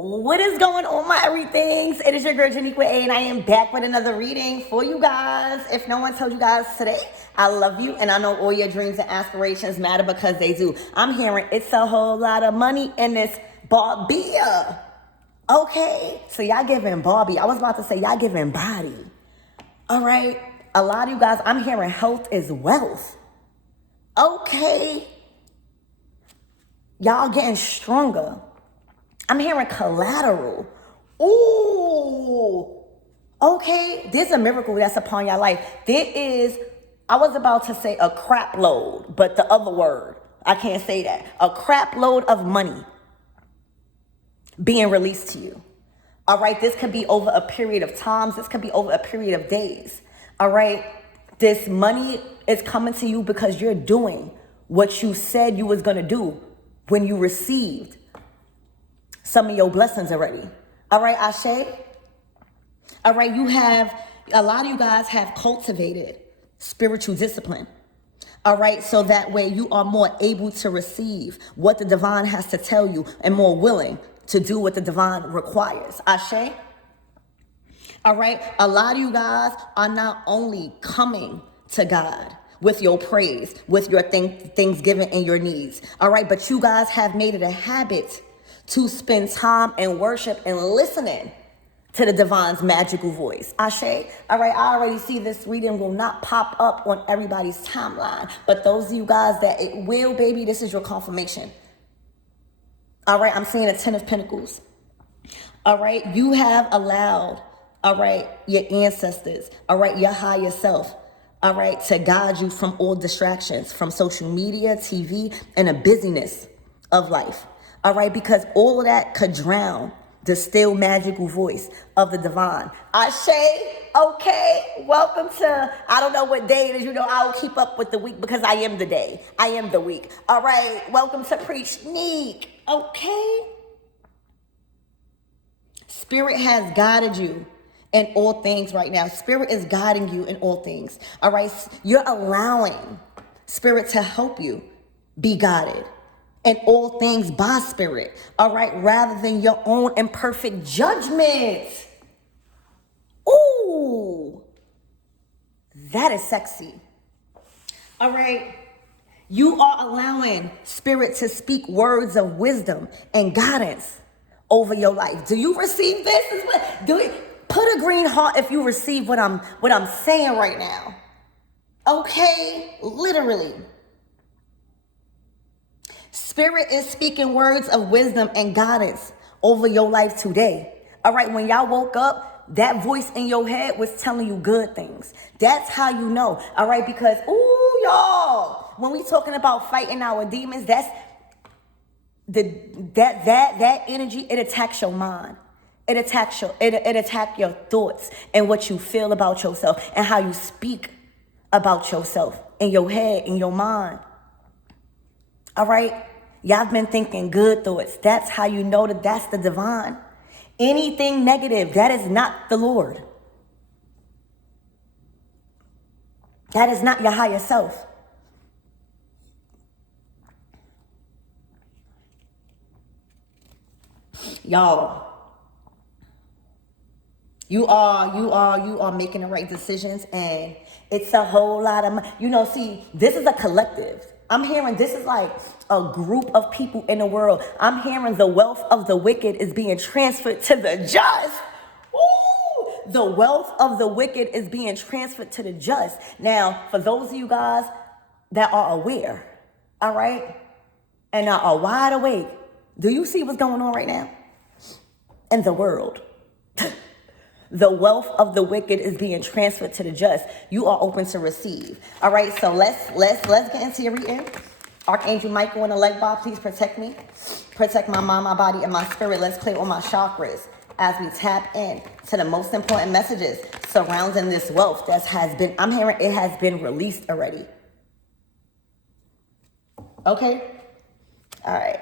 What is going on, my everythings? It is your girl, Janiqua A, and I am back with another reading for you guys. If no one told you guys today, I love you, and I know all your dreams and aspirations matter because they do. I'm hearing it's a whole lot of money in this Barbia. Okay, so y'all giving Barbie. I was about to say y'all giving body. All right, a lot of you guys, I'm hearing health is wealth. Okay, y'all getting stronger. I'm hearing collateral. Ooh. Okay, there's a miracle that's upon your life. There is, I was about to say a crap load, but the other word, I can't say that. A crap load of money being released to you. All right, this could be over a period of times. This could be over a period of days. All right, this money is coming to you because you're doing what you said you was going to do when you received some of your blessings already. All right, Ashe. All right, a lot of you guys have cultivated spiritual discipline. All right, so that way you are more able to receive what the divine has to tell you and more willing to do what the divine requires. Ashe. All right, a lot of you guys are not only coming to God with your praise, with your thanksgiving and your needs. All right, but you guys have made it a habit to spend time in worship and listening to the divine's magical voice. Ashe. All right, I already see this reading will not pop up on everybody's timeline, but those of you guys that it will, baby, this is your confirmation. All right, I'm seeing a 10 of Pentacles. All right, you have allowed, all right, your ancestors, all right, your higher self, all right, to guide you from all distractions, from social media, TV, and the busyness of life. All right, because all of that could drown the still magical voice of the divine. Ashe, okay, welcome to, I don't know what day it is. You know, I will keep up with the week because I am the day. I am the week. All right, welcome to Preach Neek, okay? Spirit has guided you in all things right now. Spirit is guiding you in all things. All right, you're allowing Spirit to help you be guided and all things by Spirit, all right, rather than your own imperfect judgment. Ooh, that is sexy. All right, you are allowing Spirit to speak words of wisdom and guidance over your life. Do you receive this? Put a green heart if you receive what I'm saying right now. Okay, literally. Spirit is speaking words of wisdom and guidance over your life today. All right, when y'all woke up, that voice in your head was telling you good things. That's how you know. All right, because, ooh, y'all, when we talking about fighting our demons, that's that energy, it attacks your mind. It attacks your thoughts and what you feel about yourself and how you speak about yourself in your head, in your mind. All right, y'all been thinking good thoughts. That's how you know that that's the divine. Anything negative, that is not the Lord. That is not your higher self. Y'all, you are making the right decisions, and it's a whole lot of money. You know, see, this is a collective. I'm hearing this is like a group of people in the world. I'm hearing the wealth of the wicked is being transferred to the just. Ooh, the wealth of the wicked is being transferred to the just. Now, for those of you guys that are aware, all right, and are wide awake, do you see what's going on right now in the world? The wealth of the wicked is being transferred to the just. You are open to receive. All right, so let's get into your reading. Archangel Michael in the leg bar, please protect me. Protect my mind, my body, and my spirit. Let's clear all my chakras as we tap in to the most important messages surrounding this wealth that has been, I'm hearing it has been released already. Okay? All right.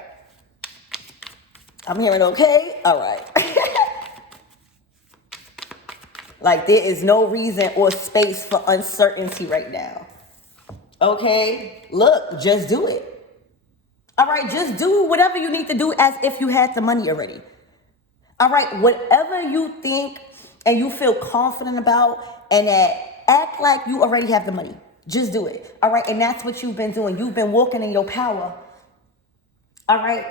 I'm hearing okay? All right. Like there is no reason or space for uncertainty right now. Okay? Look, just do it. All right, just do whatever you need to do as if you had the money already. All right, whatever you think and you feel confident about and that act like you already have the money. Just do it. All right, and that's what you've been doing. You've been walking in your power. All right.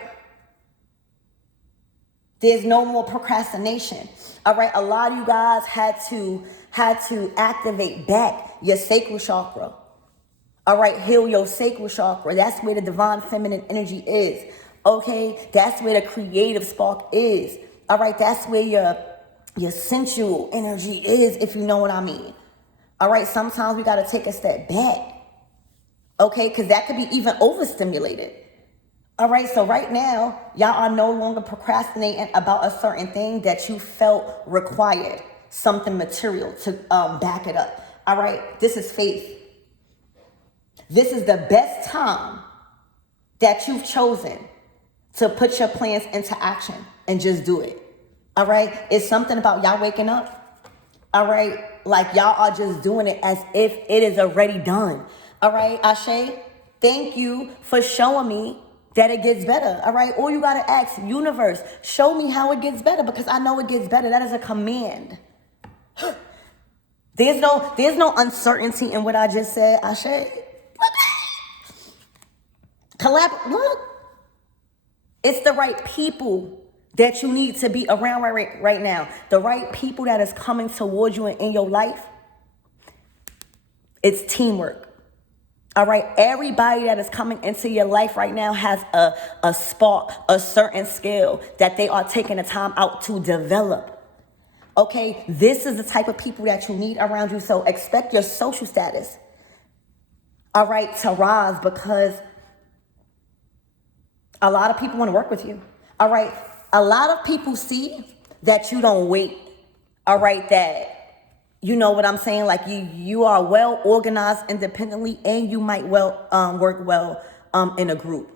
There's no more procrastination. All right, a lot of you guys had to activate back your sacral chakra. All right, heal your sacral chakra. That's where the divine feminine energy is. Okay, that's where the creative spark is. All right, that's where your sensual energy is, if you know what I mean. All right, sometimes we got to take a step back. Okay, because that could be even overstimulated. All right, so right now, y'all are no longer procrastinating about a certain thing that you felt required, something material to back it up. All right, this is faith. This is the best time that you've chosen to put your plans into action and just do it. All right, it's something about y'all waking up. All right, like y'all are just doing it as if it is already done. All right, Ashe, thank you for showing me that it gets better. All right, all you gotta ask, universe, show me how it gets better, because I know it gets better. That is a command. There's no uncertainty in what I just said, Ashe. Look, it's the right people that you need to be around right now. The right people that is coming towards you in your life. It's teamwork. All right, everybody that is coming into your life right now has a spark, a certain skill that they are taking the time out to develop. Okay, this is the type of people that you need around you. So expect your social status, all right, to rise, because a lot of people want to work with you. All right, a lot of people see that you don't wait. All right, that you know what I'm saying? Like you are well organized independently, and you might work well in a group.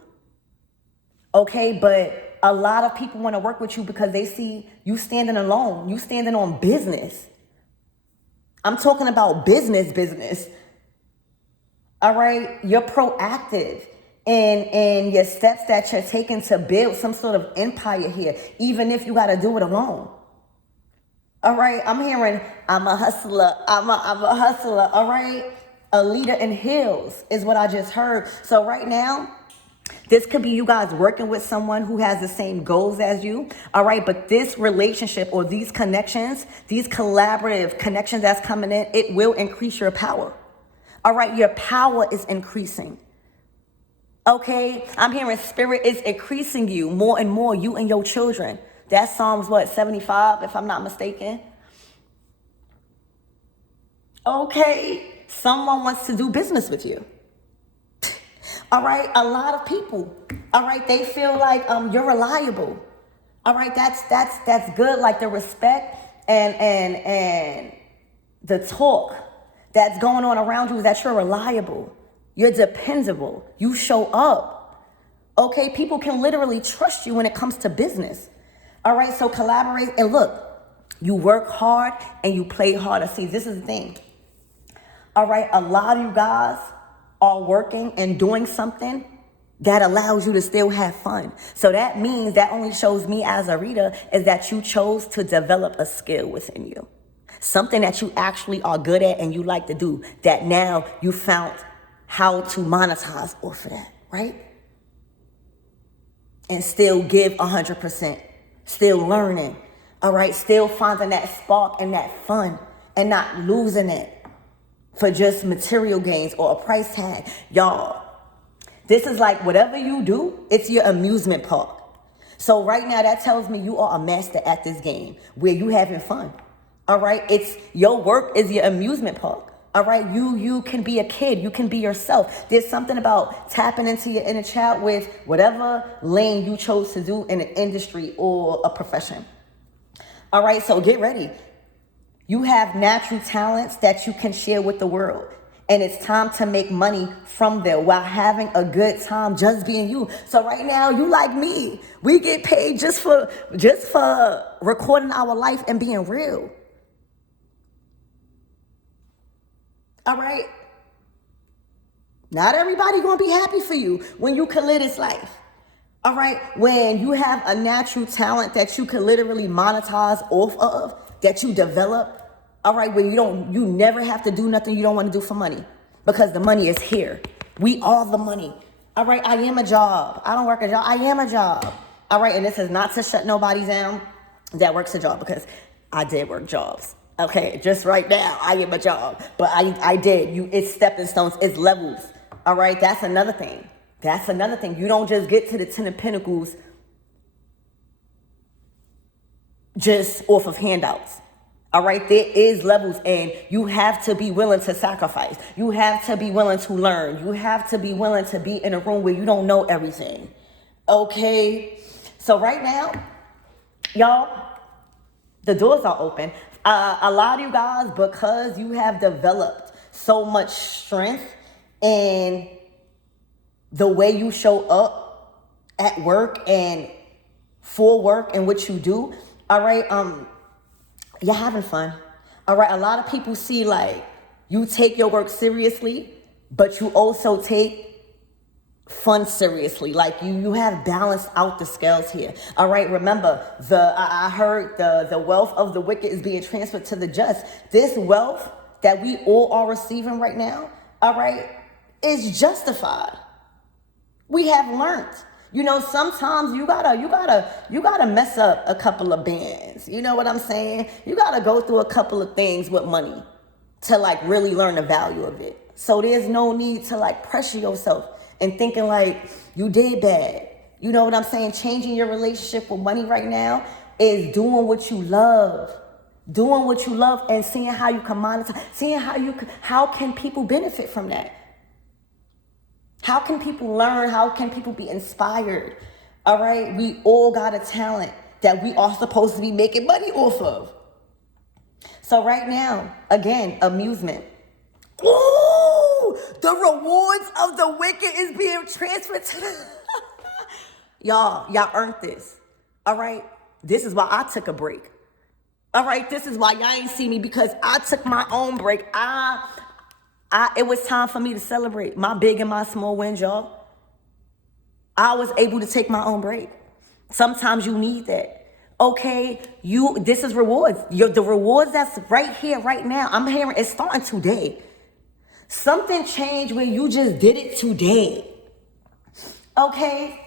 Okay, but a lot of people want to work with you because they see you standing alone. You standing on business. I'm talking about business. All right, you're proactive in your steps that you're taking to build some sort of empire here, even if you got to do it alone. All right, I'm hearing I'm a hustler. I'm a hustler. All right, a leader in heels is what I just heard. So right now, this could be you guys working with someone who has the same goals as you. All right, but this relationship or these connections, these collaborative connections that's coming in, it will increase your power. All right, your power is increasing. Okay, I'm hearing spirit is increasing you more and more, you and your children. That's Psalms, 75, if I'm not mistaken. Okay, someone wants to do business with you. All right, a lot of people. All right, they feel like you're reliable. All right, that's good. Like the respect and the talk that's going on around you is that you're reliable. You're dependable. You show up. Okay, people can literally trust you when it comes to business. All right, so collaborate. And look, you work hard and you play harder. See, this is the thing. All right, a lot of you guys are working and doing something that allows you to still have fun. So that means that only shows me as a reader is that you chose to develop a skill within you. Something that you actually are good at and you like to do, that now you found how to monetize off of that, right? And still give 100%. Still learning, all right? Still finding that spark and that fun and not losing it for just material gains or a price tag. Y'all, this is like whatever you do, it's your amusement park. So right now that tells me you are a master at this game where you having fun, all right? It's your work is your amusement park. All right, you can be a kid. You can be yourself. There's something about tapping into your inner child with whatever lane you chose to do in an industry or a profession. All right, so get ready. You have natural talents that you can share with the world. And it's time to make money from there while having a good time just being you. So right now, you like me. We get paid just for recording our life and being real. All right. Not everybody gonna be happy for you when you can live this life. All right, when you have a natural talent that you can literally monetize off of, that you develop, all right, where you never have to do nothing you don't want to do for money because the money is here. We are the money. All right, I am a job. I don't work a job. I am a job. All right, and this is not to shut nobody down that works a job because I did work jobs. Okay, just right now, I am a job, but I did. It's stepping stones, it's levels. All right, that's another thing. That's another thing. You don't just get to the 10 of Pentacles just off of handouts. All right, there is levels, and you have to be willing to sacrifice. You have to be willing to learn. You have to be willing to be in a room where you don't know everything. Okay, so right now, y'all, the doors are open. A lot of you guys, because you have developed so much strength in the way you show up at work and for work and what you do, all right, you're having fun. All right, a lot of people see like you take your work seriously, but you also take fun seriously. Like you have balanced out the scales here. All right, remember I heard the wealth of the wicked is being transferred to the just. This wealth that we all are receiving right now, all right, is justified. We have learned. You know, sometimes you gotta mess up a couple of bands. You know what I'm saying? You gotta go through a couple of things with money to like really learn the value of it. So there's no need to like pressure yourself and thinking like you did bad. You know what I'm saying? Changing your relationship with money right now is doing what you love. Doing what you love and seeing how you can monetize, seeing how can people benefit from that. How can people learn? How can people be inspired? All right, we all got a talent that we are supposed to be making money off of. So right now, again, amusement. Ooh, the rewards of the wicked is being transferred to the... Y'all earned this. All right, this is why I took a break. All right, this is why y'all ain't see me, because I took my own break. It was time for me to celebrate my big and my small wins, y'all. I was able to take my own break. Sometimes you need that. Okay, this is rewards. The rewards that's right here, right now. I'm hearing it's starting today. Something changed where you just did it today. Okay?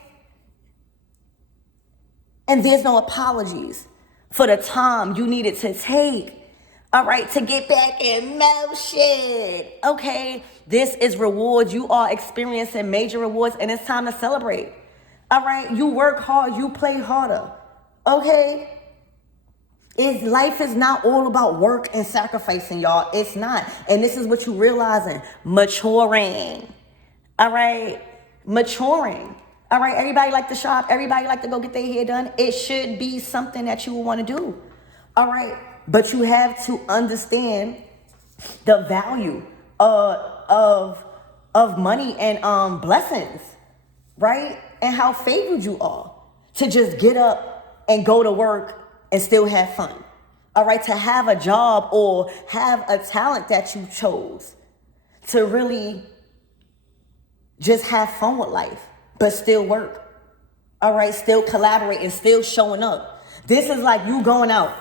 And there's no apologies for the time you needed to take. All right, to get back in motion. Okay, this is rewards. You are experiencing major rewards, and it's time to celebrate. All right, you work hard, you play harder. Okay, life is not all about work and sacrificing, y'all. It's not, and this is what you're realizing: maturing. All right, maturing. All right, everybody like to shop. Everybody like to go get their hair done. It should be something that you want to do. All right. But you have to understand the value of money and blessings, right? And how favored you are to just get up and go to work and still have fun. All right, to have a job or have a talent that you chose to really just have fun with life, but still work. All right, still collaborate and still showing up. This is like you going out.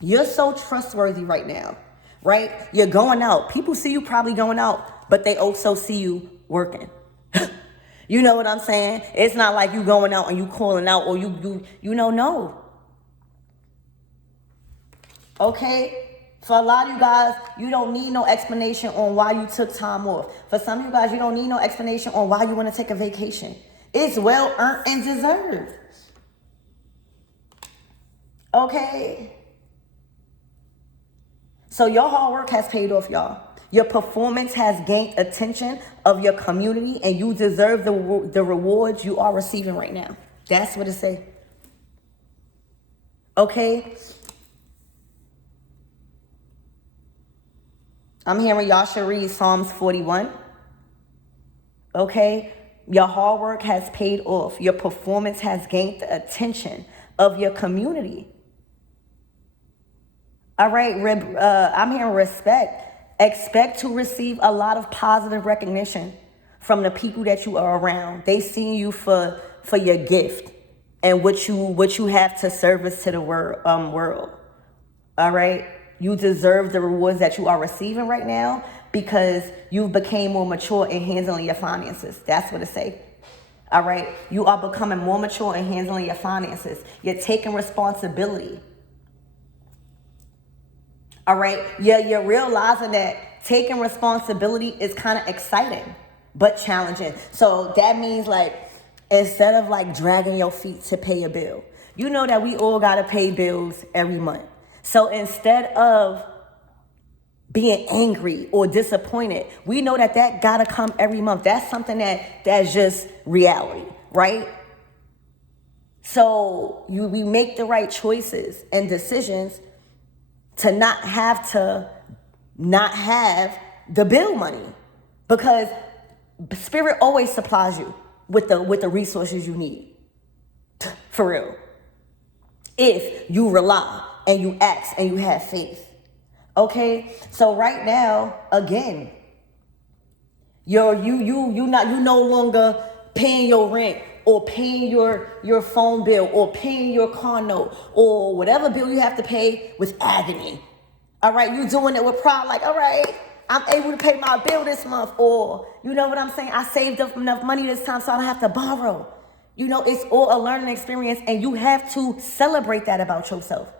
You're so trustworthy right now, right? You're going out. People see you probably going out, but they also see you working. You know what I'm saying? It's not like you going out and you calling out or no. Okay? For a lot of you guys, you don't need no explanation on why you took time off. For some of you guys, you don't need no explanation on why you want to take a vacation. It's well earned and deserved. Okay? So your hard work has paid off, y'all. Your performance has gained attention of your community, and you deserve the rewards you are receiving right now. That's what it says. Okay? I'm hearing y'all should read Psalms 41. Okay? Your hard work has paid off. Your performance has gained the attention of your community. All right, I'm hearing respect. Expect to receive a lot of positive recognition from the people that you are around. They see you for for your gift and what you have to service to the world. All right? You deserve the rewards that you are receiving right now because you became more mature in handling your finances. That's what it say. All right? You are becoming more mature in handling your finances. You're taking responsibility. All right? You're realizing that taking responsibility is kind of exciting, but challenging. So that means like, instead of like dragging your feet to pay a bill, you know that we all got to pay bills every month. So instead of being angry or disappointed, we know that got to come every month. That's something that's just reality, right? So we make the right choices and decisions to not have the bill money, because Spirit always supplies you with the resources you need. For real. If you rely and you ask and you have faith. Okay? So right now, again, you no longer paying your rent or paying your phone bill or paying your car note or whatever bill you have to pay with agony. All right? You doing it with pride, like, all right, I'm able to pay my bill this month, or you know what I'm saying? I saved up enough money this time so I don't have to borrow. You know, it's all a learning experience, and you have to celebrate that about yourself.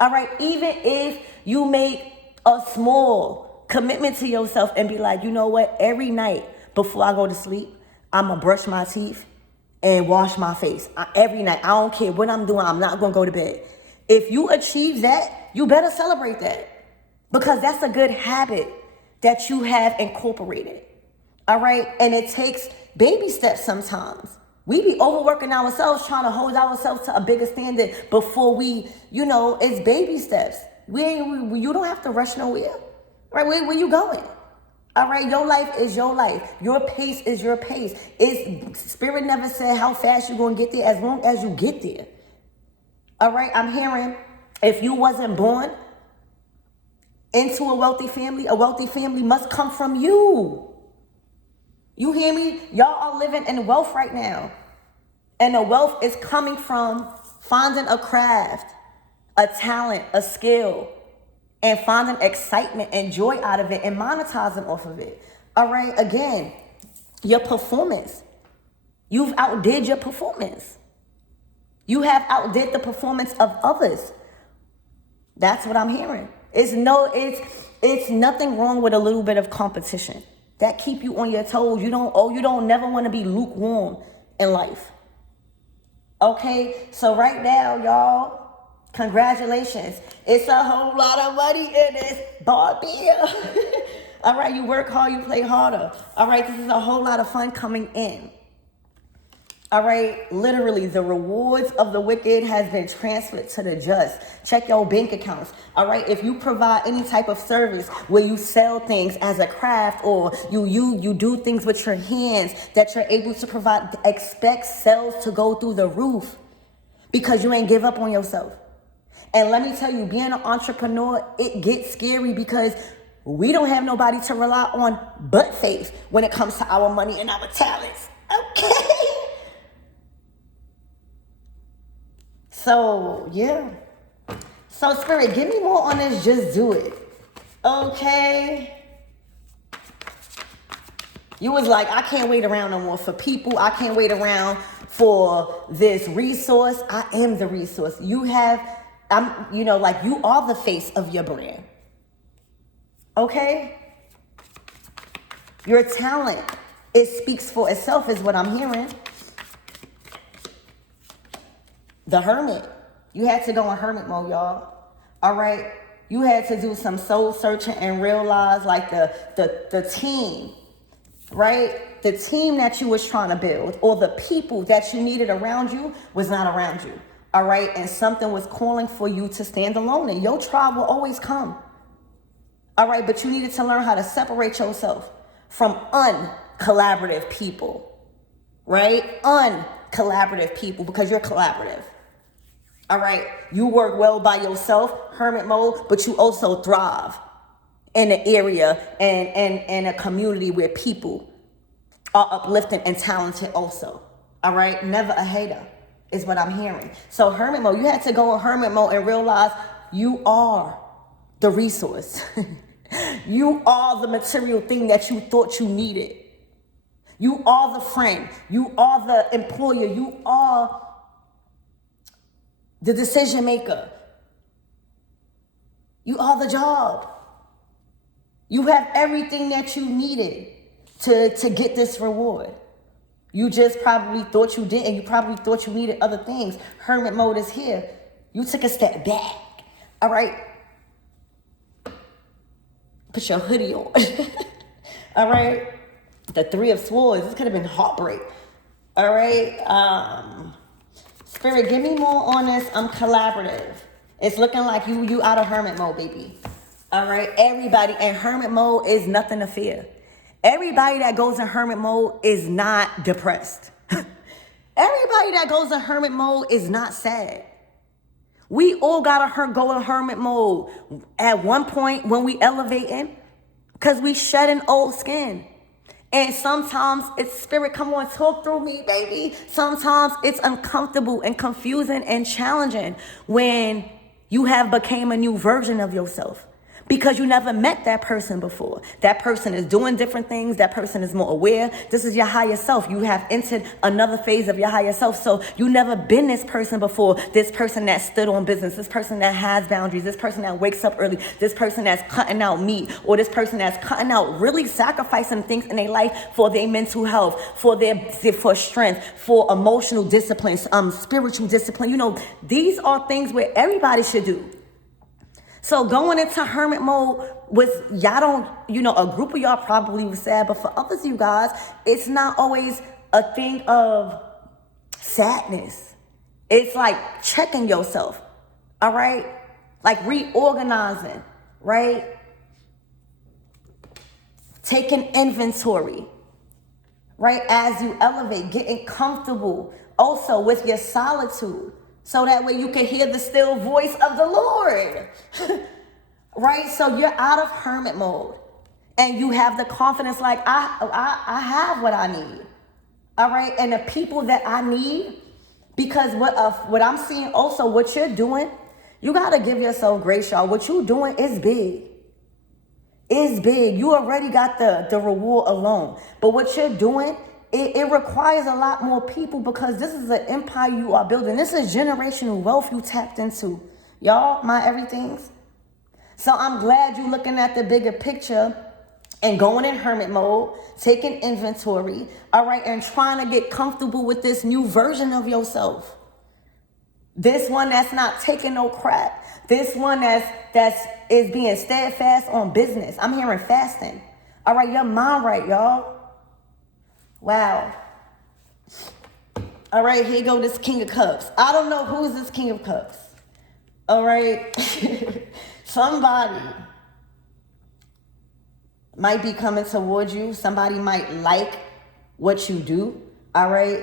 All right, even if you make a small commitment to yourself and be like, you know what, every night before I go to sleep, I'm going to brush my teeth and wash my face. Every night, I don't care what I'm doing, I'm not going to go to bed. If you achieve that, you better celebrate that, because that's a good habit that you have incorporated. All right, and it takes baby steps sometimes. We be overworking ourselves, trying to hold ourselves to a bigger standard before we, it's baby steps. You don't have to rush nowhere. Right? Where you going? All right, your life is your life. Your pace is your pace. Spirit never said how fast you're going to get there, as long as you get there. All right, I'm hearing if you wasn't born into a wealthy family must come from you. You hear me? Y'all are living in wealth right now. And the wealth is coming from finding a craft, a talent, a skill, and finding excitement and joy out of it and monetizing off of it. All right, again, your performance. You've outdid your performance. You have outdid the performance of others. That's what I'm hearing. It's nothing wrong with a little bit of competition. That keep you on your toes. You don't never want to be lukewarm in life. Okay, so right now, y'all, congratulations. It's a whole lot of money in this Barbie. All right, you work hard, you play harder. All right, this is a whole lot of fun coming in. All right, literally, the rewards of the wicked has been transferred to the just. Check your bank accounts. All right, if you provide any type of service where you sell things as a craft, or you do things with your hands that you're able to provide, expect sales to go through the roof, because you ain't give up on yourself. And let me tell you, being an entrepreneur, it gets scary because we don't have nobody to rely on but faith when it comes to our money and our talents. Okay. So, yeah. So, Spirit, give me more on this. Just do it. Okay. You was like, I can't wait around no more for people. I can't wait around for this resource. I am the resource. You are the face of your brand. Okay. Your talent, it speaks for itself, is what I'm hearing. The hermit. You had to go in hermit mode, y'all. All right. You had to do some soul searching and realize, like, the team, right? The team that you was trying to build, or the people that you needed around you, was not around you. All right. And something was calling for you to stand alone, and your tribe will always come. All right. But you needed to learn how to separate yourself from uncollaborative people, right? Uncollaborative people, because you're collaborative. All right, you work well by yourself, hermit mode, but you also thrive in an area and a community where people are uplifting and talented also. All right, never a hater is what I'm hearing. So hermit mode, you had to go in hermit mode and realize you are the resource. You are the material thing that you thought you needed. You are the friend. You are the employer. You are the decision maker. You are the job. You have everything that you needed to get this reward. You just probably thought you didn't. You probably thought you needed other things. Hermit mode is here. You took a step back. All right. Put your hoodie on. All right. The Three of Swords. This could have been heartbreak. All right. Spirit, give me more on this. Collaborative. It's looking like you out of hermit mode, baby. All right. Everybody in hermit mode is nothing to fear. Everybody that goes in hermit mode is not depressed. Everybody that goes in hermit mode is not sad. We all gotta go in hermit mode at one point when we elevating, because we shedding old skin. And sometimes it's spirit, come on, talk through me, baby. Sometimes it's uncomfortable and confusing and challenging when you have became a new version of yourself. Because you never met that person before. That person is doing different things. That person is more aware. This is your higher self. You have entered another phase of your higher self. So you never been this person before. This person that stood on business. This person that has boundaries. This person that wakes up early. This person that's cutting out meat. Or this person that's cutting out, really sacrificing things in their life for their mental health, for strength, for emotional discipline, spiritual discipline. You know, these are things where everybody should do. So going into hermit mode with y'all don't, a group of y'all probably was sad, but for others of you guys, it's not always a thing of sadness. It's like checking yourself, all right? Like reorganizing, right? Taking inventory, right? As you elevate, getting comfortable also with your solitude. So that way you can hear the still voice of the Lord, right? So you're out of hermit mode and you have the confidence like, I have what I need, all right? And the people that I need, because what I'm seeing also, what you're doing, you got to give yourself grace, y'all. What you're doing is big. It's big. You already got the reward alone. But what you're doing, it requires a lot more people because this is an empire you are building. This is generational wealth you tapped into. Y'all, my everythings. So I'm glad you're looking at the bigger picture and going in hermit mode, taking inventory, all right, and trying to get comfortable with this new version of yourself. This one that's not taking no crap. This one that's being steadfast on business. I'm hearing fasting. All right, your mind right, y'all. Wow. All right, here go this King of Cups. I don't know who's this King of Cups. All right. Somebody might be coming towards you. Somebody might like what you do. All right.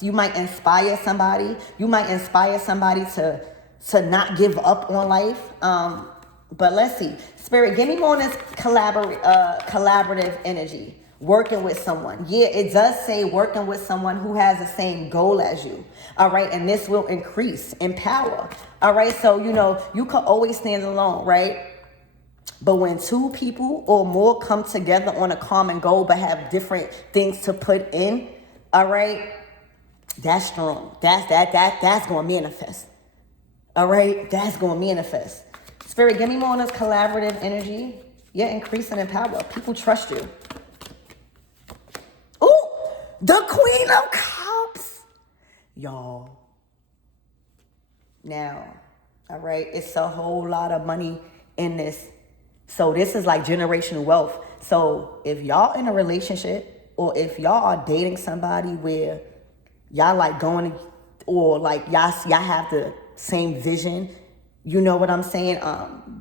You might inspire somebody. You might inspire somebody to not give up on life. But let's see. Spirit, give me more on this collaborative energy. Working with someone. Yeah, it does say working with someone who has the same goal as you. All right. And this will increase in power. All right. So, you could always stand alone, right? But when two people or more come together on a common goal, but have different things to put in, all right, that's strong. That's going to manifest. All right. That's going to manifest. Spirit, give me more on this collaborative energy. Yeah, increasing in power. People trust you. The Queen of Cups. Y'all. Now, all right, it's a whole lot of money in this. So this is like generational wealth. So if y'all in a relationship or if y'all are dating somebody where y'all like going or like y'all have the same vision, you know what I'm saying?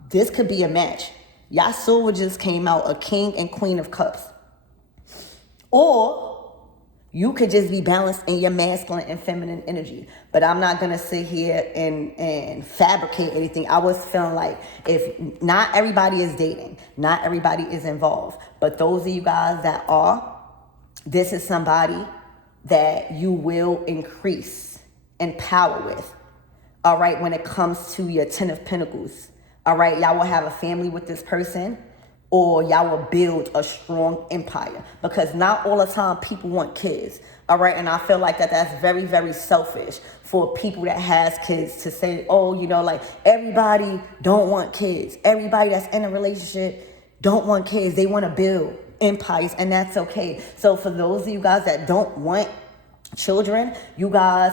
This could be a match. Y'all silver just came out, a King and Queen of Cups. Or you could just be balanced in your masculine and feminine energy. But I'm not going to sit here and fabricate anything. I was feeling like if not everybody is dating, not everybody is involved. But those of you guys that are, this is somebody that you will increase in power with. All right, when it comes to your 10 of Pentacles. All right, y'all will have a family with this person, or y'all will build a strong empire, because not all the time people want kids. All right, and I feel like that's very, very selfish for people that has kids to say, oh, like everybody don't want kids. Everybody that's in a relationship don't want kids. They want to build empires, and that's okay. So for those of you guys that don't want children, you guys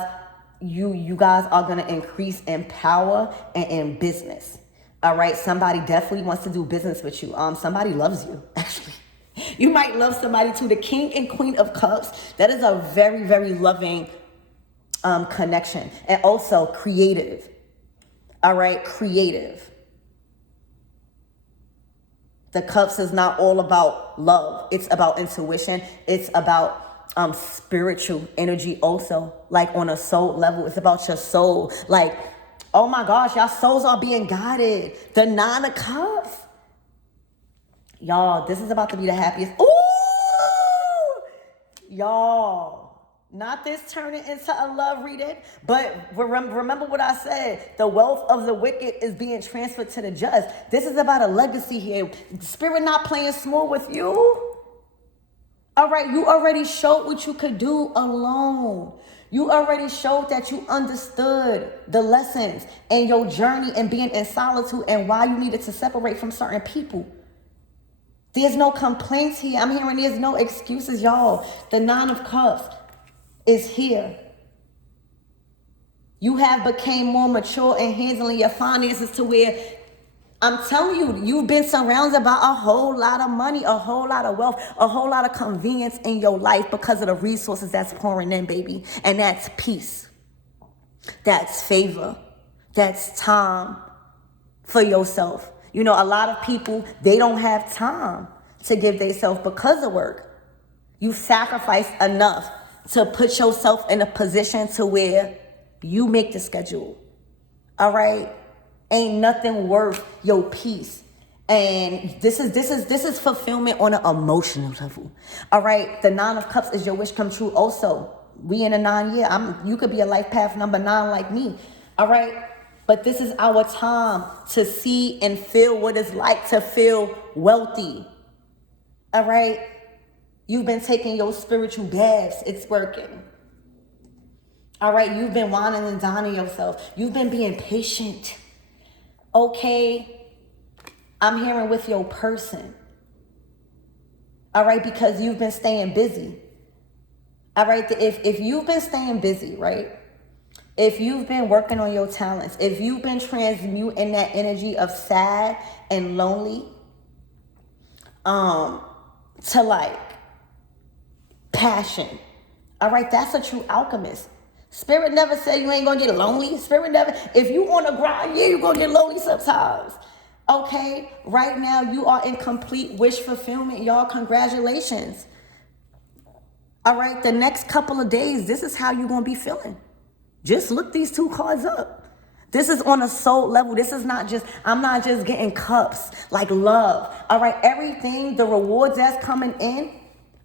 are going to increase in power and in business. All right, somebody definitely wants to do business with you. Somebody loves you, actually. You might love somebody too. The King and Queen of Cups, that is a very, very loving connection. And also creative. All right, creative. The Cups is not all about love. It's about intuition. It's about spiritual energy also. Like on a soul level, it's about your soul. Like, oh my gosh, y'all souls are being guided. The 9 of Cups. Y'all, this is about to be the happiest. Ooh! Y'all, not this turning into a love reading, but remember what I said. The wealth of the wicked is being transferred to the just. This is about a legacy here. Spirit not playing small with you. All right, you already showed what you could do alone. You already showed that you understood the lessons and your journey and being in solitude and why you needed to separate from certain people. There's no complaints here. I'm hearing there's no excuses, y'all. The 9 of Cups is here. You have become more mature in handling your finances to where, I'm telling you, you've been surrounded by a whole lot of money, a whole lot of wealth, a whole lot of convenience in your life because of the resources that's pouring in, baby. And that's peace. That's favor. That's time for yourself. A lot of people, they don't have time to give themselves because of work. You sacrifice enough to put yourself in a position to where you make the schedule. All right? Ain't nothing worth your peace. And this is fulfillment on an emotional level. All right? The 9 of Cups is your wish come true also. We in a 9 year. You could be a life path number 9 like me. All right? But this is our time to see and feel what it's like to feel wealthy. All right? You've been taking your spiritual baths. It's working. All right? You've been whining and dining yourself. You've been being patient. Okay? I'm hearing with your person. All right? Because you've been staying busy. All right? If you've been staying busy, right? If you've been working on your talents, if you've been transmuting that energy of sad and lonely, to like passion. All right, that's a true alchemist. Spirit never said you ain't gonna get lonely. Spirit never, if you on a grind, yeah, you're gonna get lonely sometimes. Okay, right now you are in complete wish fulfillment, y'all. Congratulations. All right, the next couple of days, this is how you're gonna be feeling. Just look these 2 cards up. This is on a soul level. This is not just, I'm not just getting cups, like love. All right, everything, the rewards that's coming in,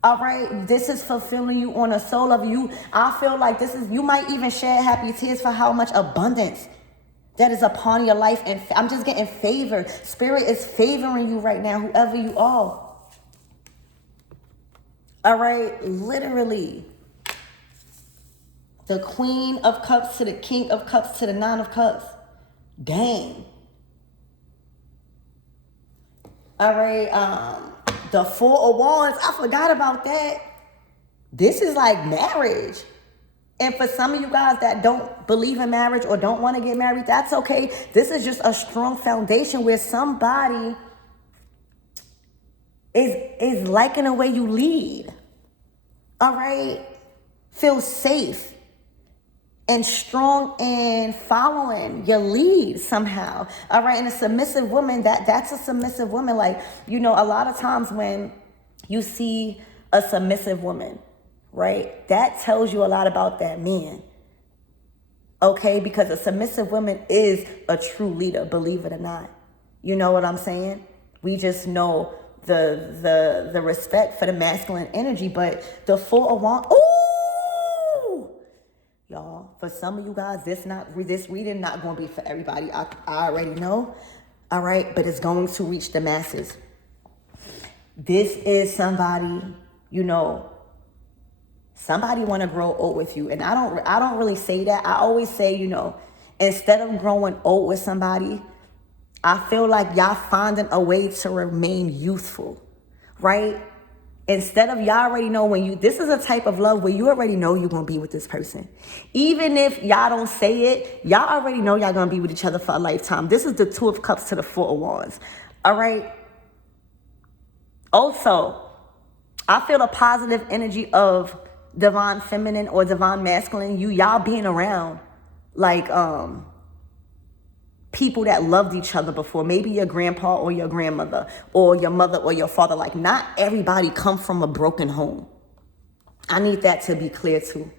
all right, this is fulfilling you on a soul level. I feel like you might even shed happy tears for how much abundance that is upon your life. And I'm just getting favor. Spirit is favoring you right now, whoever you are. All right, literally. The Queen of Cups to the King of Cups to the 9 of Cups. Dang. All right, the 4 of Wands. I forgot about that. This is like marriage. And for some of you guys that don't believe in marriage or don't want to get married, that's okay. This is just a strong foundation where somebody is liking the way you lead. All right? Feel safe and strong in following your lead somehow. All right, and a submissive woman, that's a submissive woman. Like, a lot of times when you see a submissive woman, right, that tells you a lot about that man. Okay, because a submissive woman is a true leader, believe it or not. You know what I'm saying? We just know the respect for the masculine energy, but the 4 of Wands, ooh! For some of you guys, this reading not going to be for everybody. I already know. All right, but it's going to reach the masses. This is somebody, somebody want to grow old with you. And I don't really say that. I always say, instead of growing old with somebody, I feel like y'all finding a way to remain youthful, right? Instead of y'all already know this is a type of love where you already know you're going to be with this person. Even if y'all don't say it, y'all already know y'all going to be with each other for a lifetime. This is the Two of Cups to the Four of Wands. All right. Also, I feel a positive energy of divine feminine or divine masculine. Y'all being around like, people that loved each other before, maybe your grandpa or your grandmother or your mother or your father. Like, not everybody come from a broken home. I need that to be clear too.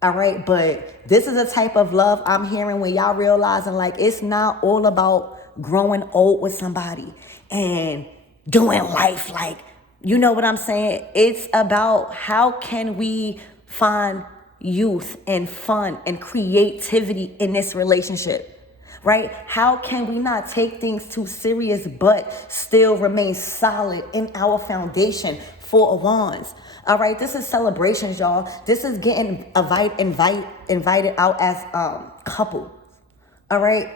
All right, but this is a type of love I'm hearing when y'all realizing like it's not all about growing old with somebody and doing life like, you know what I'm saying? It's about how can we find youth and fun and creativity in this relationship. Right? How can we not take things too serious but still remain solid in our foundation? Four of Wands. All right, this is celebrations, y'all. This is getting invited out as couples. All right,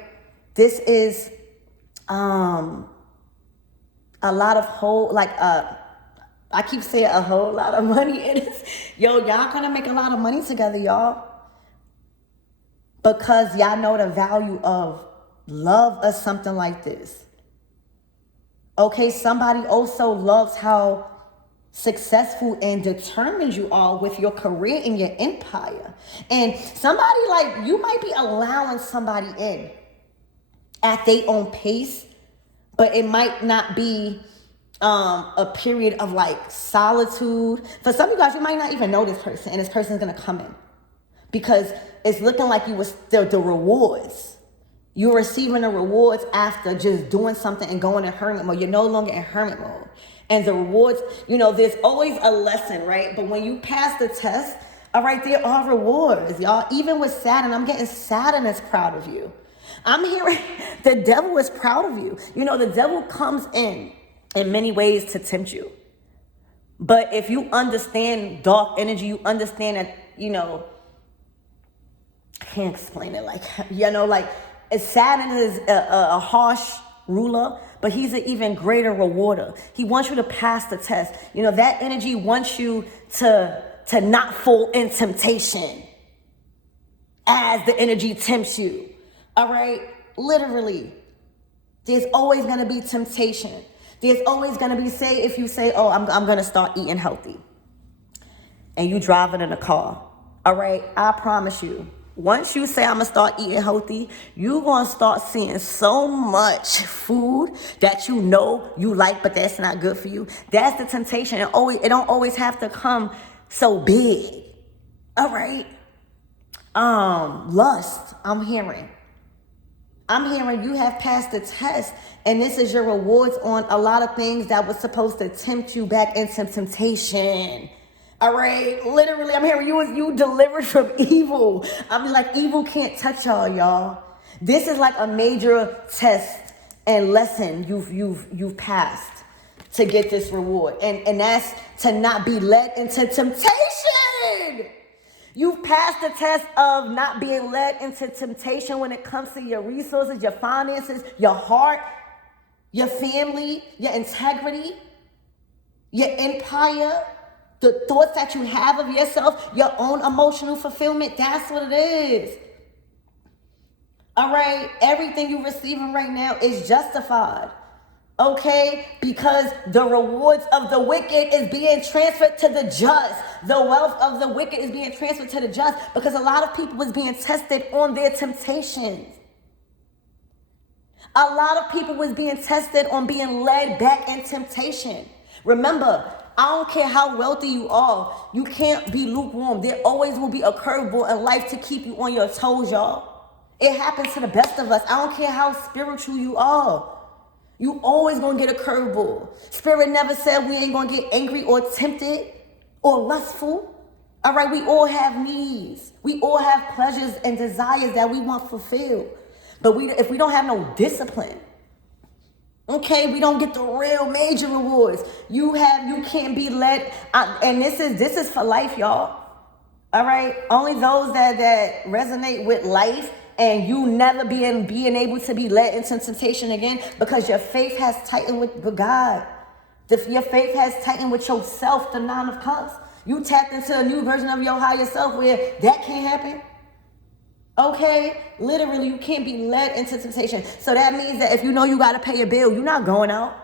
this is a lot of I keep saying a whole lot of money in this. Y'all gonna make a lot of money together, y'all. Because y'all know the value of love or something like this. Okay, somebody also loves how successful and determined you are with your career and your empire. And somebody like you might be allowing somebody in at their own pace, but it might not be a period of like solitude. For some of you guys, you might not even know this person and this person is going to come in. Because it's looking like you was the rewards. You're receiving the rewards after just doing something and going in hermit mode. You're no longer in hermit mode. And the rewards, there's always a lesson, right? But when you pass the test, all right, there are rewards, y'all. Even with Saturn, I'm getting Saturn is proud of you. I'm hearing the devil is proud of you. The devil comes in many ways to tempt you. But if you understand dark energy, you understand that, can't explain it like Saturn is a harsh ruler, but he's an even greater rewarder. He wants you to pass the test. That energy wants you to not fall in temptation as the energy tempts you. All right, literally, there's always going to be temptation. There's always going to be, if you say, oh, I'm going to start eating healthy, and you driving in a car. All right, I promise you, once you say I'm going to start eating healthy, you're going to start seeing so much food that you know you like, but that's not good for you. That's the temptation. It don't always have to come so big. All right. Lust, I'm hearing you have passed the test, and this is your rewards on a lot of things that was supposed to tempt you back into temptation. All right, literally, I'm hearing you delivered from evil. I'm like, evil can't touch y'all. This is like a major test and lesson you've passed to get this reward, and that's to not be led into temptation. You've passed the test of not being led into temptation when it comes to your resources, your finances, your heart, your family, your integrity, your empire. The thoughts that you have of yourself, your own emotional fulfillment, that's what it is. All right, everything you're receiving right now is justified. Okay, because the rewards of the wicked is being transferred to the just. The wealth of the wicked is being transferred to the just because a lot of people is being tested on their temptations. A lot of people was being tested on being led back in temptation. Remember, I don't care how wealthy you are. You can't be lukewarm. There always will be a curveball in life to keep you on your toes, y'all. It happens to the best of us. I don't care how spiritual you are. You always gonna get a curveball. Spirit never said we ain't gonna get angry or tempted or lustful. All right, we all have needs. We all have pleasures and desires that we want fulfilled. But if we don't have no discipline, okay, we don't get the real major rewards. You can't be led, and this is for life, y'all. All right, only those that resonate with life, and you never being able to be led into temptation again, because your faith has tightened with God. Your faith has tightened with yourself, the 9 of Cups. You tapped into a new version of your higher self where that can't happen. Okay, literally, you can't be led into temptation. So that means that if you know you got to pay a bill, you're not going out.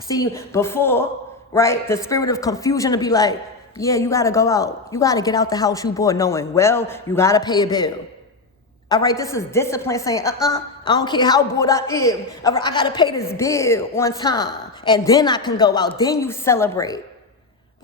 See, before, right, the spirit of confusion to be like, yeah, you got to go out. You got to get out the house you bought knowing, well, you got to pay a bill. All right, this is discipline saying, I don't care how bored I am. All right, I got to pay this bill on time. And then I can go out. Then you celebrate.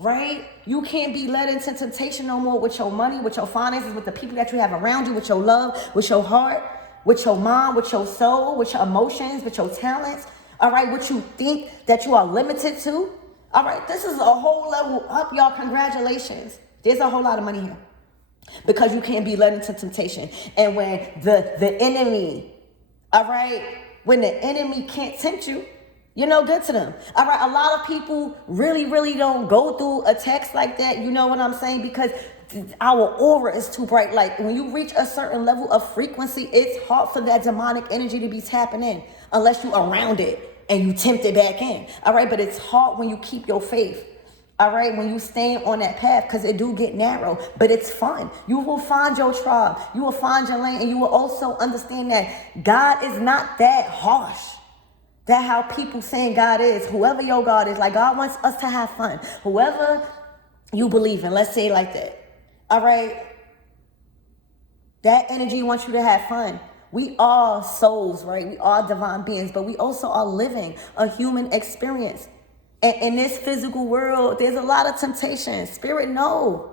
Right? You can't be led into temptation no more with your money, with your finances, with the people that you have around you, with your love, with your heart, with your mind, with your soul, with your emotions, with your talents. All right, what you think that you are limited to. All right, this is a whole level up, y'all. Congratulations. There's a whole lot of money here because you can't be led into temptation. And when the enemy, all right, when the enemy can't tempt you, you're no good to them. All right, a lot of people really don't go through a text like that. You know what I'm saying? Because our aura is too bright. Like when you reach a certain level of frequency, it's hard for that demonic energy to be tapping in unless you around it and you tempt it back in. All right, but it's hard when you keep your faith. All right, when you stand on that path, because it do get narrow, but it's fun. You will find your tribe. You will find your lane, and you will also understand that God is not that harsh. That how people saying God is, whoever your God is, like God wants us to have fun. Whoever you believe in, let's say it like that. All right. That energy wants you to have fun. We are souls, right? We are divine beings, but we also are living a human experience. And in this physical world, there's a lot of temptation. Spirit, no.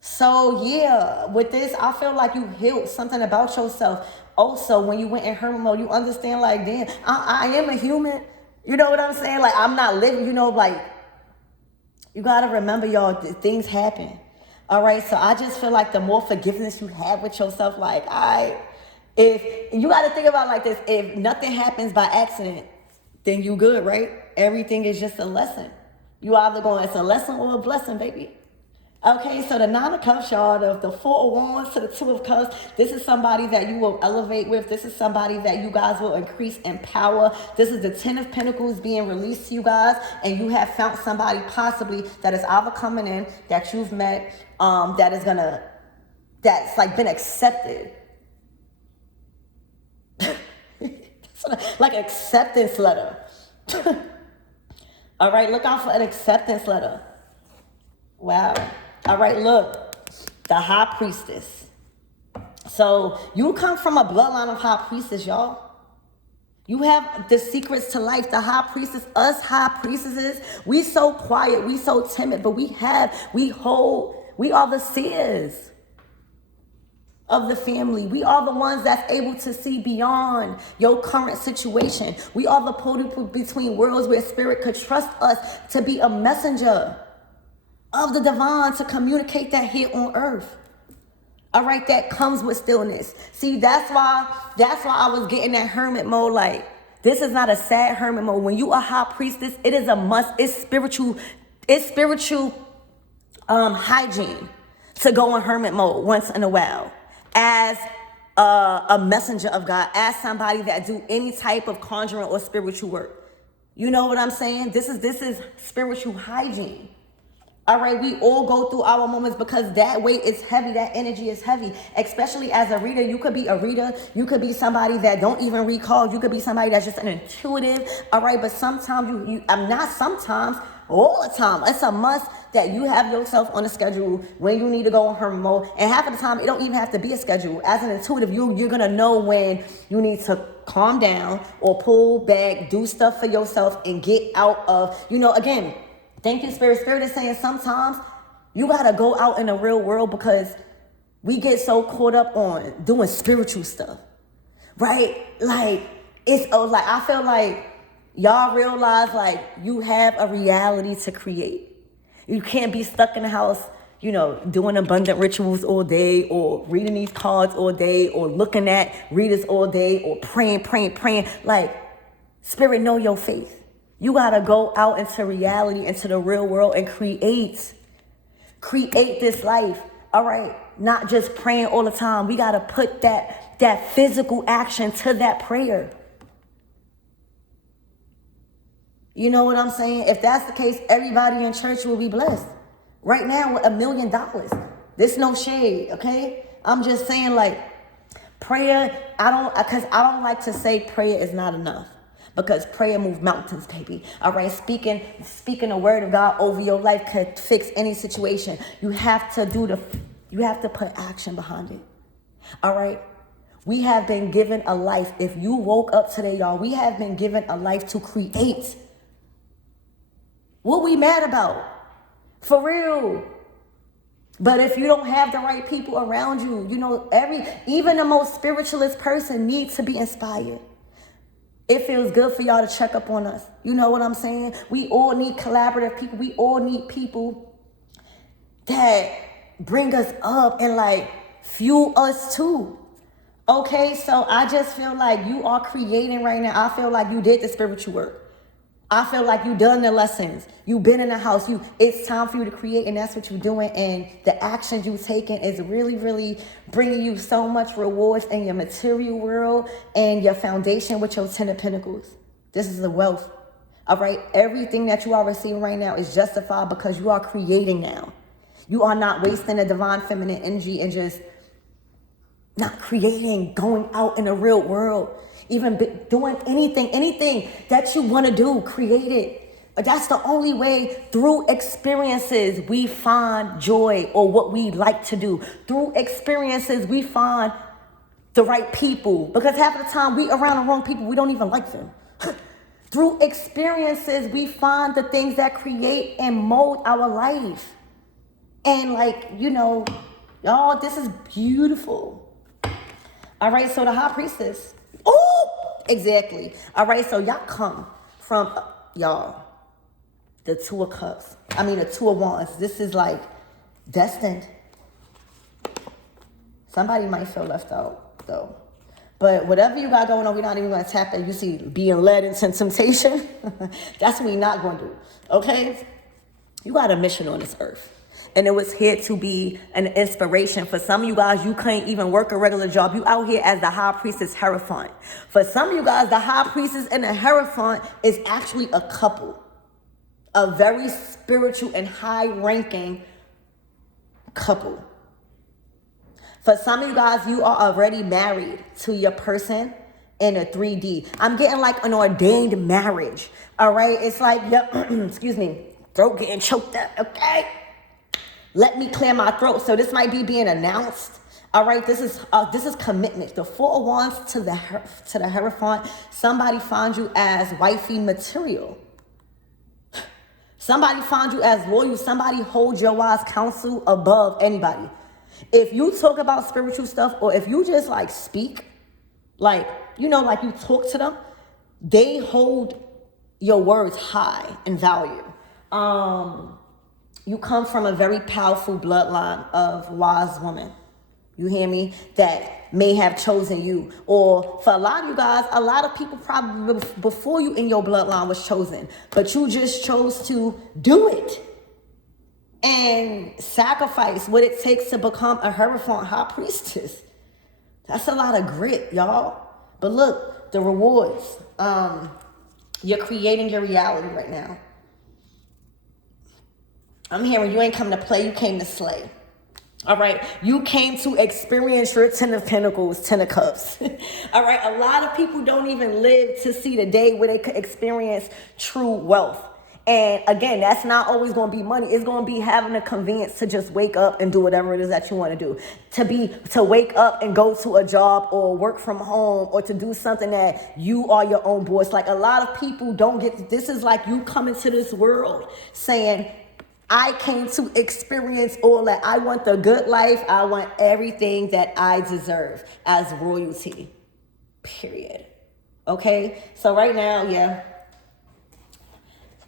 So yeah, with this, I feel like you healed something about yourself. Also, when you went in hermit mode, you understand like, damn, I am a human. You know what I'm saying? Like, I'm not living, you know, like, you got to remember, y'all, things happen. All right, so I just feel like the more forgiveness you have with yourself, like, if you got to think about like this, if nothing happens by accident, then you good, right? Everything is just a lesson. You either going, it's a lesson or a blessing, baby. Okay, so the 9 of Cups, y'all, the 4 of Wands to the 2 of Cups, this is somebody that you will elevate with. This is somebody that you guys will increase in power. This is the 10 of Pentacles being released to you guys, and you have found somebody possibly that is either coming in, that you've met, that's like been accepted. Like an acceptance letter. All right, look out for an acceptance letter. Wow. All right, look, the High Priestess. So you come from a bloodline of High Priestess, y'all. You have the secrets to life. The High Priestess, us High Priestesses, we so quiet, we so timid, but we are the seers of the family. We are the ones that's able to see beyond your current situation. We are the portal between worlds where spirit could trust us to be a messenger of the divine to communicate that here on earth. All right, that comes with stillness. See, that's why I was getting that hermit mode. Like, this is not a sad hermit mode. When you are High Priestess, it is a must. It's spiritual hygiene to go in hermit mode once in a while as a messenger of God, as somebody that do any type of conjuring or spiritual work. You know what I'm saying? This is spiritual hygiene. All right, we all go through our moments because that weight is heavy, that energy is heavy, especially as a reader. You could be a reader, you could be somebody that don't even recall, you could be somebody that's just an intuitive, all right, but sometimes all the time, it's a must that you have yourself on a schedule when you need to go on hermit mode, and half of the time, it don't even have to be a schedule. As an intuitive, you're going to know when you need to calm down or pull back, do stuff for yourself, and get out of, again, thank you, Spirit. Spirit is saying sometimes you got to go out in the real world because we get so caught up on doing spiritual stuff, right? Like, I feel like y'all realize like you have a reality to create. You can't be stuck in the house, doing abundant rituals all day, or reading these cards all day, or looking at readers all day, or praying. Like, Spirit, know your faith. You got to go out into reality, into the real world, and create this life. All right. Not just praying all the time. We got to put that physical action to that prayer. You know what I'm saying? If that's the case, everybody in church will be blessed. Right now, with $1 million. There's no shade, okay? I'm just saying, like, prayer, because I don't like to say prayer is not enough. Because prayer moves mountains, baby. All right, speaking the word of God over your life could fix any situation. You have to put action behind it. All right? We have been given a life. If you woke up today, y'all, we have been given a life to create. What we mad about? For real. But if you don't have the right people around you, even the most spiritualist person needs to be inspired. It feels good for y'all to check up on us. You know what I'm saying? We all need collaborative people. We all need people that bring us up and like fuel us too. Okay, so I just feel like you are creating right now. I feel like you did the spiritual work. I feel like you done the lessons. You've been in the house. It's time for you to create, and that's what you're doing. And the actions you've taken is really, really bringing you so much rewards in your material world and your foundation with your 10 of Pentacles. This is the wealth. All right. Everything that you are receiving right now is justified because you are creating now. You are not wasting the divine feminine energy and just not creating, going out in the real world. Even doing anything that you want to do, create it. That's the only way. Through experiences, we find joy or what we like to do. Through experiences, we find the right people. Because half of the time, we around the wrong people, we don't even like them. Through experiences, we find the things that create and mold our life. And y'all, this is beautiful. All right, so the High Priestess. Oh, exactly. All right, so y'all come from, the Two of Cups. The Two of Wands. This is like destined. Somebody might feel left out, though. But whatever you got going on, we're not even going to tap that. You see, being led into temptation. That's what we're not going to do, okay? You got a mission on this earth. And it was here to be an inspiration. For some of you guys, you can't even work a regular job. You out here as the High Priestess Hierophant. For some of you guys, the High Priestess and the Hierophant is actually a couple. A very spiritual and high-ranking couple. For some of you guys, you are already married to your person in a 3D. I'm getting like an ordained marriage. All right? It's like, excuse me, throat getting choked up, okay? Let me clear my throat. So this might be being announced. All right, this is commitment. The Four of Wands to the Hierophant. Somebody finds you as wifey material. Somebody finds you as loyal. Somebody holds your wise counsel above anybody. If you talk about spiritual stuff, or if you just like speak, like you talk to them, they hold your words high in value. You come from a very powerful bloodline of wise women. You hear me? That may have chosen you. Or for a lot of you guys, a lot of people probably before you in your bloodline was chosen. But you just chose to do it. And sacrifice what it takes to become a Hierophant High Priestess. That's a lot of grit, y'all. But look, the rewards. You're creating your reality right now. I'm hearing you ain't come to play, you came to slay. All right, you came to experience your 10 of Pentacles, 10 of Cups. All right, a lot of people don't even live to see the day where they could experience true wealth. And again, that's not always going to be money. It's going to be having the convenience to just wake up and do whatever it is that you want to do. To wake up and go to a job or work from home or to do something that you are your own boss. Like a lot of people don't get, this is like you come into this world saying, I came to experience all that. I want the good life. I want everything that I deserve as royalty. Period. Okay? So right now, yeah.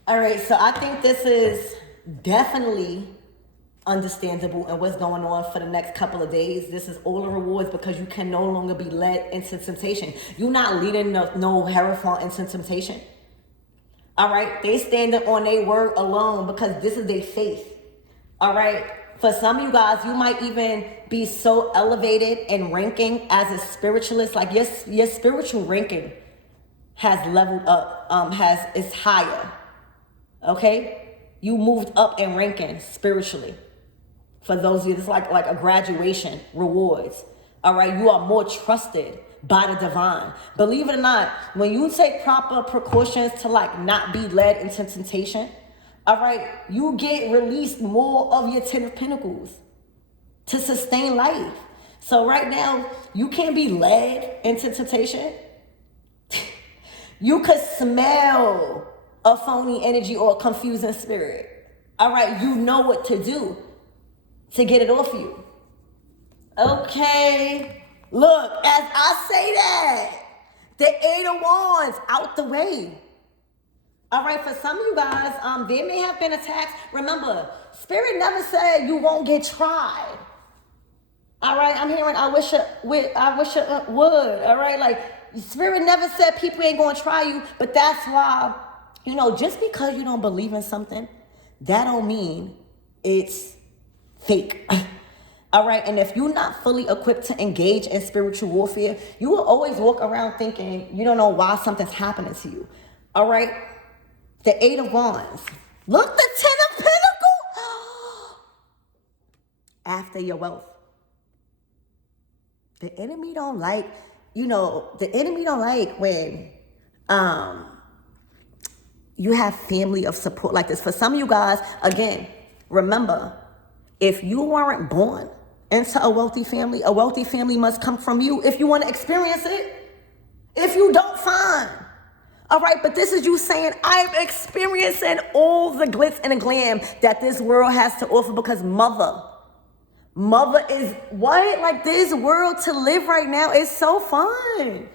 All right, so I think this is definitely understandable and what's going on for the next couple of days. This is all the rewards because you can no longer be led into temptation. You're not leading no Hierophant into temptation. All right, they standing on their word alone because this is their faith. All right, for some of you guys, you might even be so elevated in ranking as a spiritualist, like your spiritual ranking has leveled up, is higher. Okay, you moved up in ranking spiritually. For those of you, it's like a graduation rewards. All right, you are more trusted by the divine. Believe it or not, when you take proper precautions to like not be led into temptation, all right, you get released more of your 10 of Pentacles to sustain life. So right now, you can't be led into temptation. You could smell a phony energy or a confusing spirit. All right, you know what to do to get it off you. Okay. Look, as I say that, the 8 of Wands out the way. All right, for some of you guys, there may have been attacks. Remember, Spirit never said you won't get tried. All right, I'm hearing I wish it would. All right, like Spirit never said people ain't gonna try you, but that's why, just because you don't believe in something, that don't mean it's fake. All right, and if you're not fully equipped to engage in spiritual warfare, you will always walk around thinking you don't know why something's happening to you. All right, the 8 of Wands. Look, the 10 of Pentacles. After your wealth. The enemy don't like, when you have family of support like this. For some of you guys, again, remember, if you weren't born into a wealthy family must come from you if you want to experience it. If you don't, fine. All right, but this is you saying, I'm experiencing all the glitz and the glam that this world has to offer because mother is what? Like this world to live right now is so fun.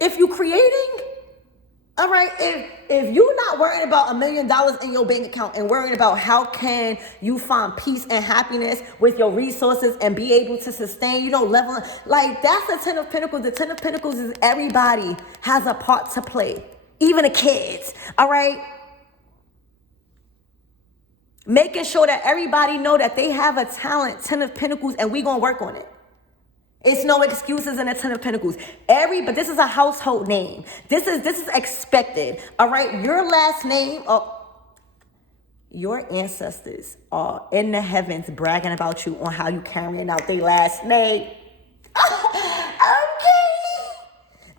If you creating, all right, if you're not worrying about $1 million in your bank account and worrying about how can you find peace and happiness with your resources and be able to sustain, level, like that's the 10 of Pentacles. The 10 of Pentacles is everybody has a part to play, even the kids, all right? Making sure that everybody know that they have a talent, 10 of Pentacles, and we gonna work on it. It's no excuses in the 10 of Pentacles. But this is a household name. This is expected. All right, your last name, your ancestors are in the heavens bragging about you on how you carrying out their last name. Okay.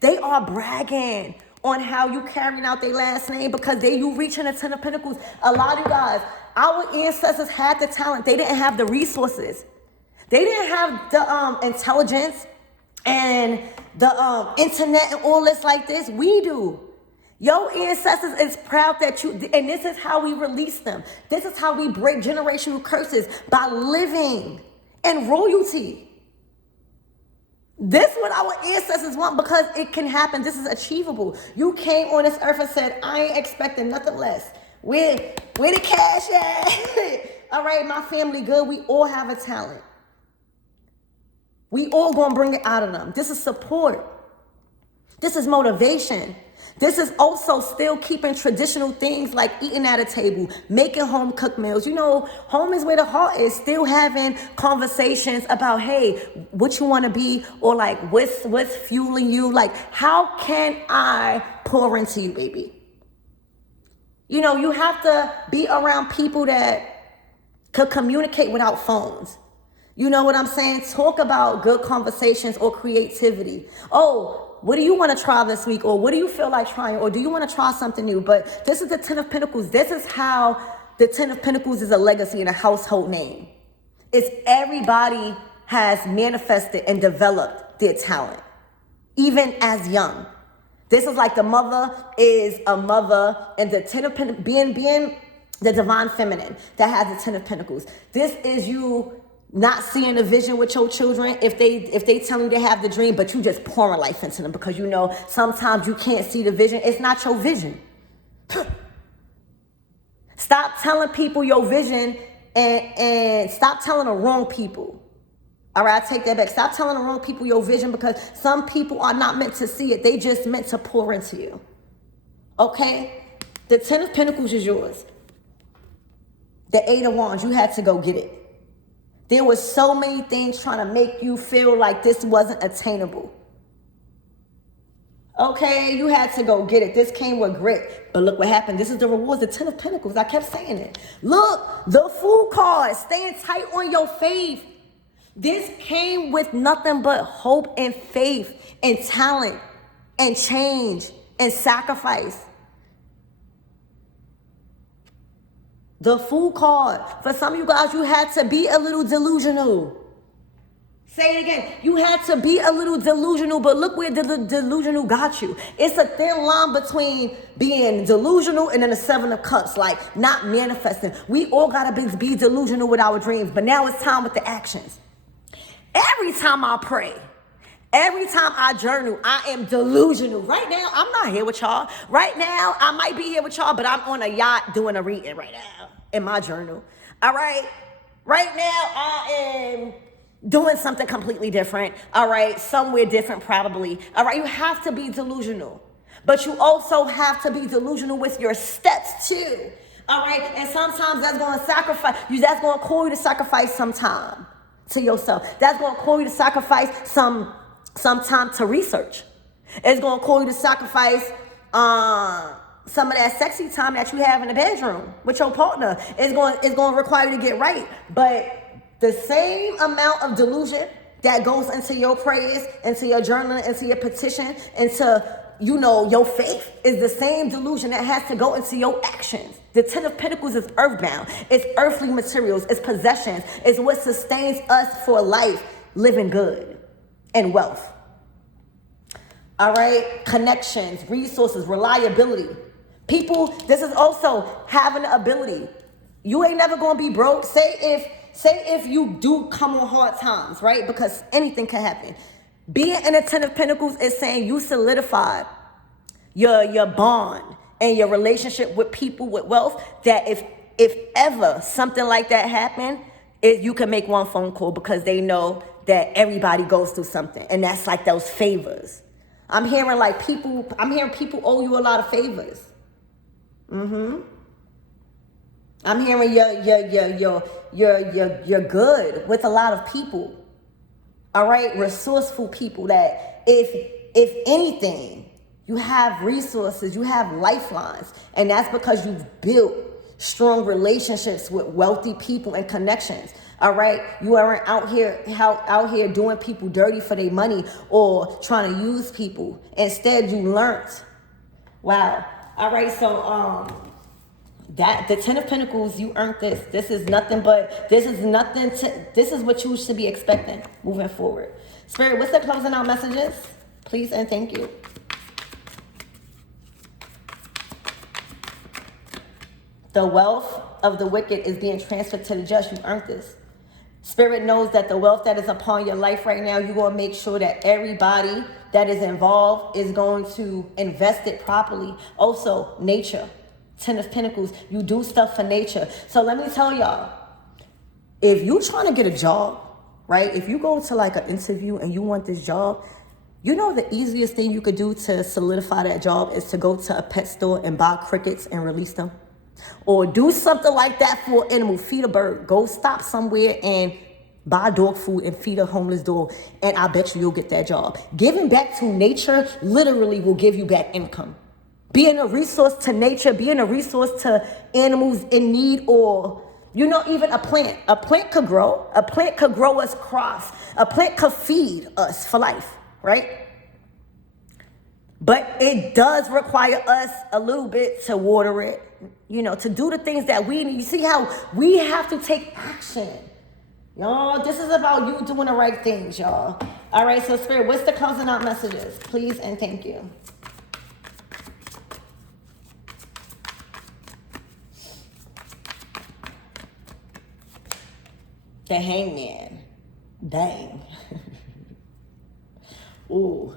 They are bragging on how you carrying out their last name because you reaching the 10 of Pentacles. A lot of you guys, our ancestors had the talent. They didn't have the resources. They didn't have the intelligence and the internet and all this like this. We do. Your ancestors is proud that and this is how we release them. This is how we break generational curses, by living in royalty. This is what our ancestors want because it can happen. This is achievable. You came on this earth and said, I ain't expecting nothing less. Where the cash at? All right, my family good. We all have a talent. We all gonna bring it out of them. This is support. This is motivation. This is also still keeping traditional things like eating at a table, making home cooked meals. Home is where the heart is. Still having conversations about, hey, what you want to be, or like what's fueling you? Like, how can I pour into you, baby? You have to be around people that could communicate without phones. You know what I'm saying? Talk about good conversations or creativity. Oh, what do you want to try this week? Or what do you feel like trying? Or do you want to try something new? But this is the 10 of Pentacles. This is how the 10 of Pentacles is a legacy and a household name. It's everybody has manifested and developed their talent, even as young. This is like the mother is a mother, and the 10 of Pentacles, being the divine feminine that has the 10 of Pentacles. This is you not seeing the vision with your children. If they tell you they have the dream, but you just pouring life into them because sometimes you can't see the vision. It's not your vision. Stop telling people your vision and stop telling the wrong people. All right, I take that back. Stop telling the wrong people your vision, because some people are not meant to see it. They just meant to pour into you. Okay? The 10 of Pentacles is yours. The 8 of Wands, you had to go get it. There was so many things trying to make you feel like this wasn't attainable. Okay, you had to go get it. This came with grit. But look what happened. This is the rewards, the 10 of Pentacles. I kept saying it. Look, the Fool card, staying tight on your faith. This came with nothing but hope and faith and talent and change and sacrifice. The Fool card. For some of you guys, you had to be a little delusional. Say it again. You had to be a little delusional, but look where the delusional got you. It's a thin line between being delusional and then the 7 of Cups, like not manifesting. We all got to be delusional with our dreams, but now it's time with the actions. Every time I pray, every time I journal, I am delusional. Right now, I'm not here with y'all. Right now, I might be here with y'all, but I'm on a yacht doing a reading right now in my journal. All right? Right now, I am doing something completely different. All right? Somewhere different, probably. All right? You have to be delusional. But you also have to be delusional with your steps, too. All right? And sometimes that's going to sacrifice you. That's going to call you to sacrifice some time to yourself. That's going to call you to sacrifice some time to research. It's going to call you to sacrifice some of that sexy time that you have in the bedroom with your partner. It's going to require you to get right. But the same amount of delusion that goes into your prayers, into your journaling, into your petition, into, your faith is the same delusion that has to go into your actions. The 10 of Pentacles is earthbound. It's earthly materials. It's possessions. It's what sustains us for life, living good and wealth. All right? Connections, resources, reliability. People, this is also having the ability. You ain't never going to be broke. Say if you do come on hard times, right? Because anything can happen. Being in the 10 of Pentacles is saying you solidified your bond and your relationship with people with wealth, that if ever something like that happened, you can make one phone call because they know that everybody goes through something. And that's like those favors. I'm hearing people owe you a lot of favors. I'm hearing you're good with a lot of people. All right, resourceful people that if anything, you have resources, you have lifelines, and that's because you've built strong relationships with wealthy people and connections. All right, you aren't out here doing people dirty for their money or trying to use people. Instead, you learned. Wow. All right, so that the 10 of Pentacles, you earned this. This is what you should be expecting moving forward. Spirit, what's the closing out messages? Please and thank you. The wealth of the wicked is being transferred to the just. You earned this. Spirit knows that the wealth that is upon your life right now, you're going to make sure that everybody that is involved is going to invest it properly. Also, nature. 10 of Pentacles, you do stuff for nature. So let me tell y'all, if you're trying to get a job, right? If you go to like an interview and you want this job, the easiest thing you could do to solidify that job is to go to a pet store and buy crickets and release them. Or do something like that for an animal. Feed a bird. Go stop somewhere and buy dog food and feed a homeless dog. And I bet you'll get that job. Giving back to nature literally will give you back income. Being a resource to nature, being a resource to animals in need, or, even a plant. A plant could grow. A plant could grow us crops. A plant could feed us for life, right? But it does require us a little bit to water it, to do the things that we need. You see how we have to take action. Y'all, this is about you doing the right things, y'all. All right, so Spirit, what's the closing out messages? Please and thank you. The Hangman. Dang. Ooh.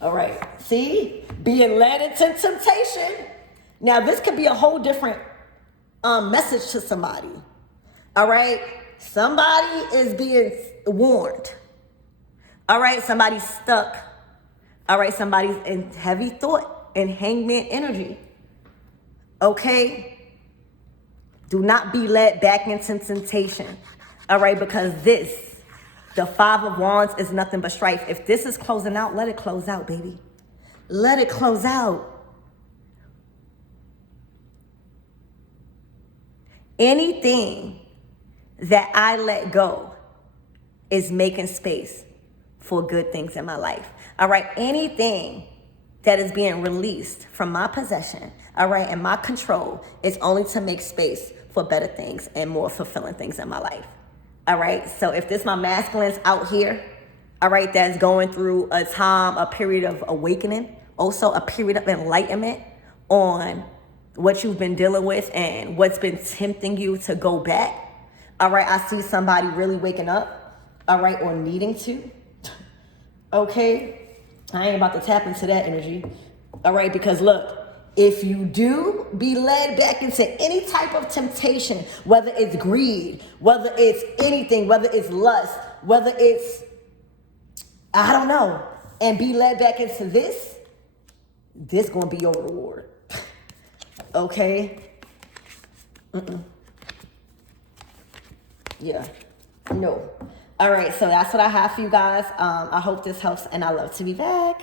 All right. See? Being led into temptation. Now, this could be a whole different message to somebody. All right? Somebody is being warned. All right? Somebody's stuck. All right? Somebody's in heavy thought and hangman energy. Okay? Do not be led back into temptation. All right? Because the 5 of Wands is nothing but strife. If this is closing out, let it close out, baby. Let it close out. Anything that I let go is making space for good things in my life. All right. Anything that is being released from my possession, all right, and my control is only to make space for better things and more fulfilling things in my life. All right. So if this my masculines out here, all right, that's going through a period of awakening, also a period of enlightenment on what you've been dealing with and what's been tempting you to go back. All right, I see somebody really waking up, all right, or needing to. Okay, I ain't about to tap into that energy. All right, because look, if you do be led back into any type of temptation, whether it's greed, whether it's anything, whether it's lust, whether it's, I don't know, and be led back into this gonna be your reward. Okay? Yeah. No. All right, so that's what I have for you guys. I hope this helps, and I love to be back.